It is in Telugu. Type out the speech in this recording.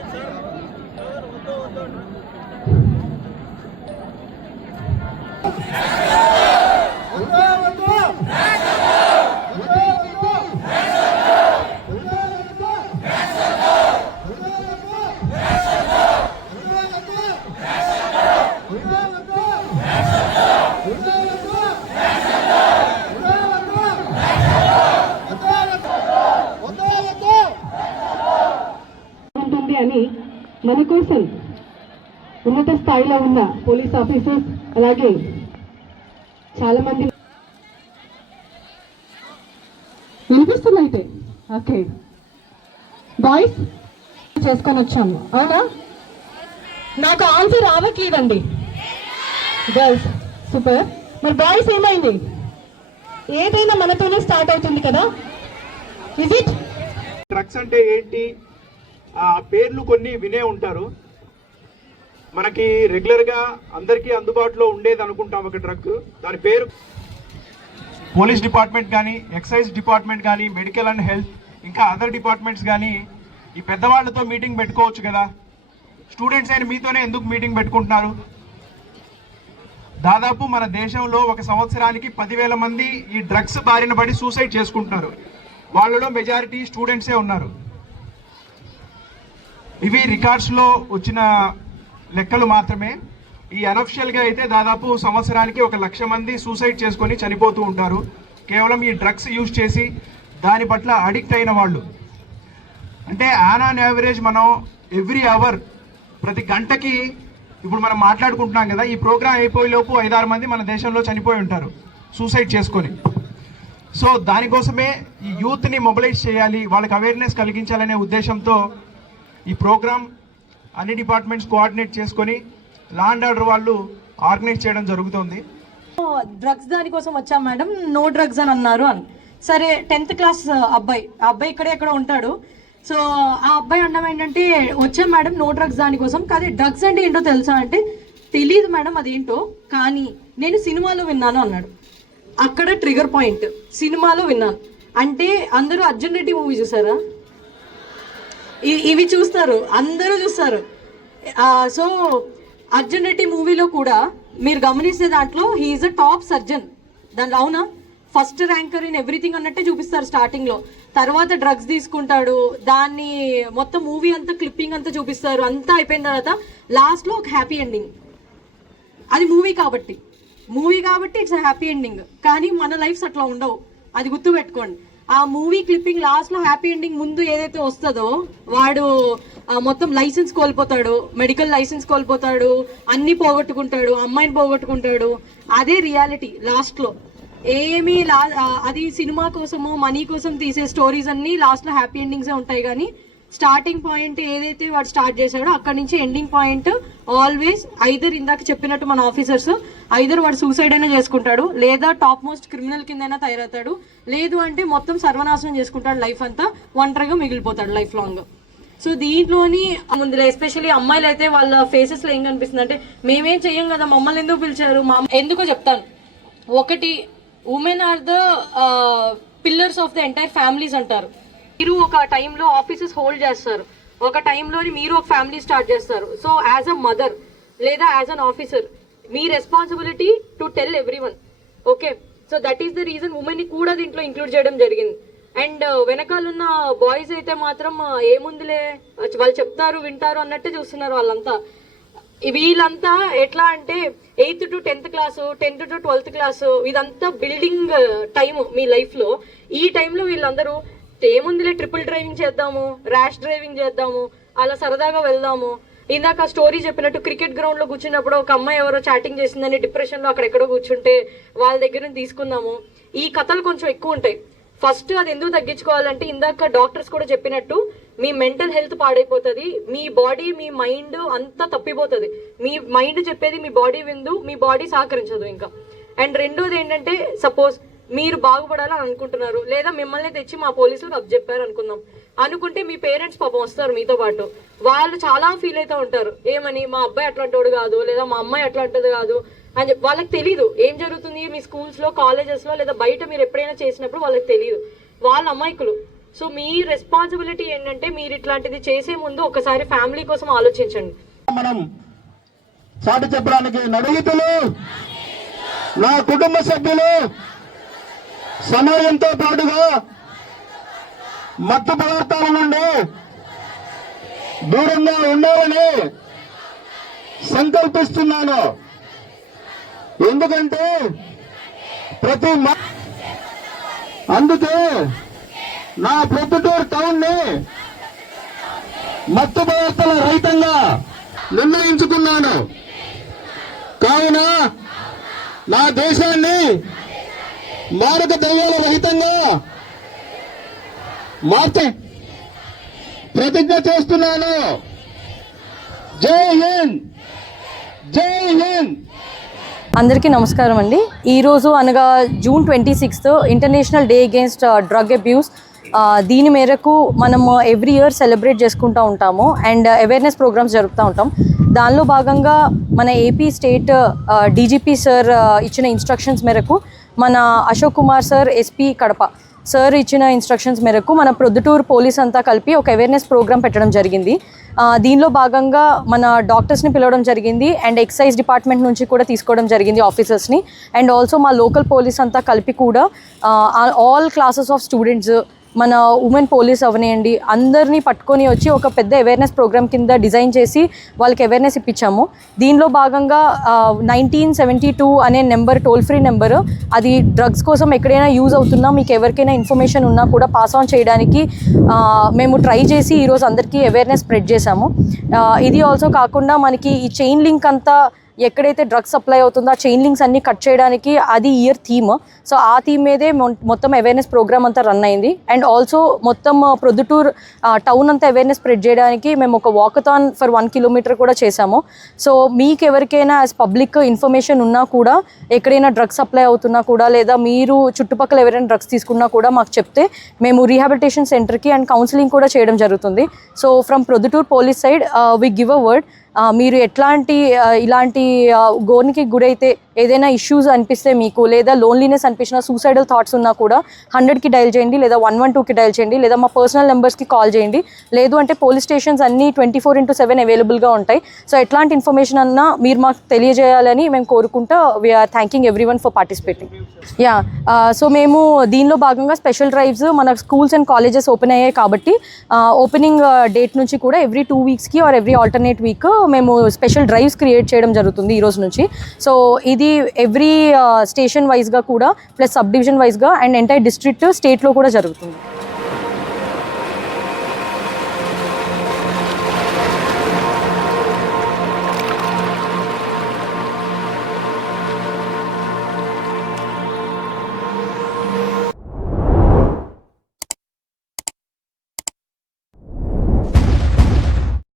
Yes, sir. ఉన్నత స్థాయిలో ఉన్న పోలీస్ ఆఫీసర్స్ అలాగే చాలా మంది వినిపిస్తుంది అయితే? ఓకే. బాయ్స్ చేసుకొని వచ్చాము. అవునా? నాకు ఆన్సర్ రావట్లేదండి. Girls super. మరి బాయ్స్ ఏమైంది? ఏదైనా మనతోనే స్టార్ట్ అవుతుంది కదా? ఇజ్ ఇట్ డ్రగ్స్ అంటే ఏంటి? ఆ పేర్లు కొన్ని వినే ఉంటారు. మనకి రెగ్యులర్గా అందరికీ అందుబాటులో ఉండేది అనుకుంటాం ఒక డ్రగ్ దాని పేరు పోలీస్ డిపార్ట్మెంట్ కానీ ఎక్సైజ్ డిపార్ట్మెంట్ కానీ మెడికల్ అండ్ హెల్త్ ఇంకా అదర్ డిపార్ట్మెంట్స్ కానీ ఈ పెద్దవాళ్ళతో మీటింగ్ పెట్టుకోవచ్చు కదా. స్టూడెంట్స్ అయిన మీతోనే ఎందుకు మీటింగ్ పెట్టుకుంటున్నారు? దాదాపు మన దేశంలో ఒక సంవత్సరానికి పదివేల మంది ఈ డ్రగ్స్ బారిన పడి సూసైడ్ చేసుకుంటున్నారు. వాళ్ళలో మెజారిటీ స్టూడెంట్సే ఉన్నారు. ఇవి రికార్డ్స్లో వచ్చిన లెక్కలు మాత్రమే. ఈ అనఫిషియల్గా అయితే దాదాపు సంవత్సరానికి ఒక లక్ష మంది సూసైడ్ చేసుకొని చనిపోతూ ఉంటారు. కేవలం ఈ డ్రగ్స్ యూజ్ చేసి దాని పట్ల అడిక్ట్ అయిన వాళ్ళు. అంటే ఆన్ ఆన్ యావరేజ్ మనం ఎవ్రీ అవర్ ప్రతి గంటకి ఇప్పుడు మనం మాట్లాడుకుంటున్నాం కదా ఈ ప్రోగ్రాం అయిపోయేలోపు ఐదారు మంది మన దేశంలో చనిపోయి ఉంటారు సూసైడ్ చేసుకొని. సో దానికోసమే ఈ యూత్ని మొబిలైజ్ చేయాలి వాళ్ళకి అవేర్నెస్ కలిగించాలనే ఉద్దేశంతో ఈ ప్రోగ్రామ్ అన్ని డిపార్ట్మెంట్స్ కోఆర్డినేట్ చేసుకొని లాండ్ ఆర్డర్ వాళ్ళు ఆర్గనైజ్ చేయడం జరుగుతుంది. డ్రగ్స్ దానికోసం వచ్చాం మేడం? నో డ్రగ్స్ అని అన్నారు అని. సరే టెన్త్ క్లాస్ అబ్బాయి ఆ అబ్బాయి ఇక్కడే ఎక్కడ ఉంటాడు. సో ఆ అబ్బాయి అన్నం ఏంటంటే వచ్చాం మేడం నో డ్రగ్స్ దానికోసం కానీ డ్రగ్స్ అంటే ఏంటో తెలుసా? అంటే తెలియదు మేడం అదేంటో కానీ నేను సినిమాలో విన్నాను అన్నాడు. అక్కడ ట్రిగర్ పాయింట్ సినిమాలో విన్నాను. అంటే అందరూ అర్జున్ రెడ్డి మూవీ చూసారా? ఇవి చూస్తారు అందరూ చూస్తారు. సో అర్జున్ రెడ్డి మూవీలో కూడా మీరు గమనిస్తే దాంట్లో హీఈస్ అ టాప్ సర్జన్ దాని అవునా? ఫస్ట్ ర్యాంకర్ ఇన్ ఎవ్రీథింగ్ అన్నట్టే చూపిస్తారు స్టార్టింగ్లో తర్వాత డ్రగ్స్ తీసుకుంటాడు దాన్ని మొత్తం మూవీ అంతా క్లిప్పింగ్ అంతా చూపిస్తారు అంతా అయిపోయిన తర్వాత లాస్ట్లో ఒక హ్యాపీ ఎండింగ్ అది మూవీ కాబట్టి. మూవీ కాబట్టి ఇట్స్ హ్యాపీ ఎండింగ్ కానీ మన లైఫ్స్ అట్లా ఉండవు. అది గుర్తు పెట్టుకోండి ఆ మూవీ క్లిప్పింగ్ లాస్ట్లో హ్యాపీ ఎండింగ్ ముందు ఏదైతే వస్తుందో వాడు మొత్తం లైసెన్స్ కోల్పోతాడు. మెడికల్ లైసెన్స్ కోల్పోతాడు. అన్ని పోగొట్టుకుంటాడు. అమ్మాయిని పోగొట్టుకుంటాడు. అదే రియాలిటీ లాస్ట్లో. ఏమీ లా అది సినిమా కోసము మనీ కోసం తీసే స్టోరీస్ అన్ని లాస్ట్లో హ్యాపీ ఎండింగ్సే ఉంటాయి. కానీ స్టార్టింగ్ పాయింట్ ఏదైతే వాడు స్టార్ట్ చేశాడో అక్కడ నుంచి ఎండింగ్ పాయింట్ ఆల్వేస్ ఐదర్ ఇందాక చెప్పినట్టు మన ఆఫీసర్స్. ఐదర్ వాడు సూసైడ్ అయినా చేసుకుంటాడు. లేదా టాప్ మోస్ట్ క్రిమినల్ కిందైనా తయారవుతాడు. లేదు అంటే మొత్తం సర్వనాశనం చేసుకుంటాడు లైఫ్ అంతా. ఒంటరిగా మిగిలిపోతాడు లైఫ్ లాంగ్. సో దీంట్లోని ముందులో ఎస్పెషల్లీ అమ్మాయిలు అయితే వాళ్ళ ఫేసెస్లో ఏం కనిపిస్తుంది అంటే మేమేం చెయ్యం కదా మమ్మల్ని ఎందుకు పిలిచారు? మా ఎందుకో చెప్తాను. ఒకటి women are the pillars of the entire families అంటారు. మీరు ఒక టైంలో ఆఫీసెస్ హోల్డ్ చేస్తారు. ఒక టైంలోని మీరు ఒక ఫ్యామిలీ స్టార్ట్ చేస్తారు. సో యాజ్ అ మదర్ లేదా as an officer me responsibility to tell everyone okay? So that is the reason ఉమెన్ని కూడా దీంట్లో ఇంక్లూడ్ చేయడం జరిగింది. అండ్ uh, వెనకాలన్న బాయ్స్ అయితే మాత్రం uh, ఏముందిలే? వాళ్ళు చెప్తారు వింటారు అన్నట్టే చూస్తున్నారు వాళ్ళంతా. వీళ్ళంతా ఎట్లా అంటే eighth to tenth class tenth to twelfth class ఇదంతా బిల్డింగ్ టైం uh, మీ లైఫ్లో ఈ టైంలో వీళ్ళందరూ ఏముందిలే ట్రిపుల్ డ్రైవింగ్ చేద్దాము ర్యాష్ డ్రైవింగ్ చేద్దాము అలా సరదాగా వెళ్దాము. ఇందాక స్టోరీ చెప్పినట్టు క్రికెట్ గ్రౌండ్లో కూర్చున్నప్పుడు ఒక అమ్మాయి ఎవరో చాటింగ్ చేసిందని డిప్రెషన్లో అక్కడెక్కడో కూర్చుంటే వాళ్ళ దగ్గర నుంచి తీసుకుందాము. ఈ కథలు కొంచెం ఎక్కువ ఉంటాయి. ఫస్ట్ అది ఎందుకు తగ్గించుకోవాలంటే ఇందాక డాక్టర్స్ కూడా చెప్పినట్టు మీ మెంటల్ హెల్త్ పాడైపోతుంది మీ బాడీ మీ మైండ్ అంతా తప్పిపోతుంది. మీ మైండ్ చెప్పేది మీ బాడీ విందు మీ బాడీ సహకరించదు ఇంకా. అండ్ రెండోది ఏంటంటే సపోజ్ మీరు బాగుపడాలని అనుకుంటున్నారు. లేదా మిమ్మల్ని తెచ్చి మా పోలీసులకు అప్ చెప్పారు అనుకుందాం. అనుకుంటే మీ పేరెంట్స్ పాపం వస్తారు మీతో పాటు. వాళ్ళు చాలా ఫీల్ అవుతూ ఉంటారు. ఏమని? మా అబ్బాయి అట్లాంటోడు కాదు లేదా మా అమ్మాయి అట్లాంటిది కాదు అని చెప్పి వాళ్ళకి తెలియదు ఏం జరుగుతుంది? మీ స్కూల్స్లో కాలేజెస్లో లేదా బయట మీరు ఎప్పుడైనా చేసినప్పుడు వాళ్ళకి తెలియదు వాళ్ళ అమాయకులు. సో మీ రెస్పాన్సిబిలిటీ ఏంటంటే మీరు ఇట్లాంటిది చేసే ముందు ఒకసారి ఫ్యామిలీ కోసం ఆలోచించండి. మనం చాటి చెప్పడానికి నడుగుతులు నా కుటుంబ సభ్యులు సమయంతో పాటుగా మత్తు పదార్థాల నుండి దూరంగా ఉండాలని సంకల్పిస్తున్నాను. ఎందుకంటే ప్రతి మ- అందుకే నా ప్రొద్దుటూరు టౌన్ని మత్తు పదార్థాల రహితంగా నిర్ణయించుకున్నాను. కావున నా దేశాన్ని మారక దయ్యాల రహితంగా మార్చే ప్రతిజ్ఞ చేస్తున్నాను. జై హింద్! జై హింద్! అందరికీ నమస్కారం అండి. ఈరోజు అనగా June twenty sixth international day against drug abuse. దీని మేరకు మనం ఎవ్రీ ఇయర్ సెలబ్రేట్ చేసుకుంటూ ఉంటాము అండ్ అవేర్నెస్ ప్రోగ్రామ్స్ జరుపుతూ ఉంటాం. దానిలో భాగంగా మన ఏపీ స్టేట్ డీజీపీ సార్ ఇచ్చిన ఇన్స్ట్రక్షన్స్ మేరకు మన Ashok Kumar sir SP Kadapa sir ఇచ్చిన ఇన్స్ట్రక్షన్స్ మేరకు మన ప్రొద్దుటూరు పోలీస్ అంతా కలిపి ఒక అవేర్నెస్ ప్రోగ్రామ్ పెట్టడం జరిగింది. దీనిలో భాగంగా మన డాక్టర్స్ని పిలవడం జరిగింది అండ్ ఎక్సైజ్ డిపార్ట్మెంట్ నుంచి కూడా తీసుకోవడం జరిగింది ఆఫీసర్స్ని అండ్ ఆల్సో మా లోకల్ పోలీస్ అంతా కలిపి కూడా ఆల్ క్లాసెస్ ఆఫ్ స్టూడెంట్స్ మన ఉమెన్ పోలీస్ అవనియండి అందరినీ పట్టుకొని వచ్చి ఒక పెద్ద అవేర్నెస్ ప్రోగ్రామ్ కింద డిజైన్ చేసి వాళ్ళకి అవేర్నెస్ ఇప్పించాము దీనిలో భాగంగా నైన్టీన్ సెవెంటీ టూ అనే నెంబర్ టోల్ ఫ్రీ నెంబర్ అది డ్రగ్స్ కోసం ఎక్కడైనా యూజ్ అవుతున్నా మీకు ఎవరికైనా ఇన్ఫర్మేషన్ ఉన్నా కూడా పాస్ ఆన్ చేయడానికి మేము ట్రై చేసి ఈరోజు అందరికీ అవేర్నెస్ స్ప్రెడ్ చేశాము. ఇది ఆల్సో కాకుండా మనకి ఈ చైన్ లింక్ అంతా ఎక్కడైతే డ్రగ్స్ సప్లై అవుతుందో ఆ చైన్ లింక్స్ అన్ని కట్ చేయడానికి అది ఇయర్ థీమ్ సో ఆ థీమ్ మీదే మొ- మొత్తం అవేర్నెస్ ప్రోగ్రామ్ అంతా రన్ అయింది. అండ్ ఆల్సో మొత్తం uh, ప్రొద్దుటూర్ uh, టౌన్ అంతా అవేర్నెస్ స్ప్రెడ్ చేయడానికి మేము ఒక వాకథాన్ ఫర్ వన్ కిలోమీటర్ కూడా చేశాము. సో మీకు ఎవరికైనా యాజ్ పబ్లిక్ ఇన్ఫర్మేషన్ ఉన్నా కూడా ఎక్కడైనా డ్రగ్స్ సప్లై అవుతున్నా కూడా లేదా మీరు చుట్టుపక్కల ఎవరైనా డ్రగ్స్ తీసుకున్నా కూడా మాకు చెప్తే మేము రీహాబిలిటేషన్ సెంటర్కి అండ్ కౌన్సిలింగ్ కూడా చేయడం జరుగుతుంది. So from Proddatur police side we give a word మీరు ఎట్లాంటి ఇలాంటి గోర్నికి గోనికి గురైతే ఏదైనా ఇష్యూస్ అనిపిస్తే మీకు లేదా లోన్లీనెస్ అనిపించిన సూసైడల్ థాట్స్ ఉన్నా కూడా హండ్రెడ్కి డైల్ చేయండి లేదా వన్ వన్ టూకి డైల్ చేయండి లేదా మా పర్సనల్ నెంబర్స్కి కాల్ చేయండి. లేదు అంటే పోలీస్ స్టేషన్స్ అన్నీ ట్వంటీ ఫోర్ ఇంటూ సెవెన్ అవైలబుల్గా ఉంటాయి. సో ఎట్లాంటి ఇన్ఫర్మేషన్ అన్నా మీరు మాకు తెలియజేయాలని మేము కోరుకుంటా we're thanking everyone for participating yeah so మేము దీనిలో భాగంగా స్పెషల్ డ్రైవ్స్ మన స్కూల్స్ అండ్ కాలేజెస్ ఓపెన్ అయ్యాయి కాబట్టి ఓపెనింగ్ డేట్ నుంచి కూడా ఎవ్రీ టూ వీక్స్కి ఆర్ ఎవ్రీ ఆల్టర్నేట్ వీక్ మేము స్పెషల్ డ్రైవ్స్ క్రియేట్ చేయడం జరుగుతుంది ఈ రోజు నుంచి. సో ఇది ఎవ్రీ స్టేషన్ వైజ్గా కూడా ప్లస్ సబ్ డివిజన్ వైజ్గా అండ్ ఎంటైర్ డిస్ట్రిక్ట్ స్టేట్లో కూడా జరుగుతుంది.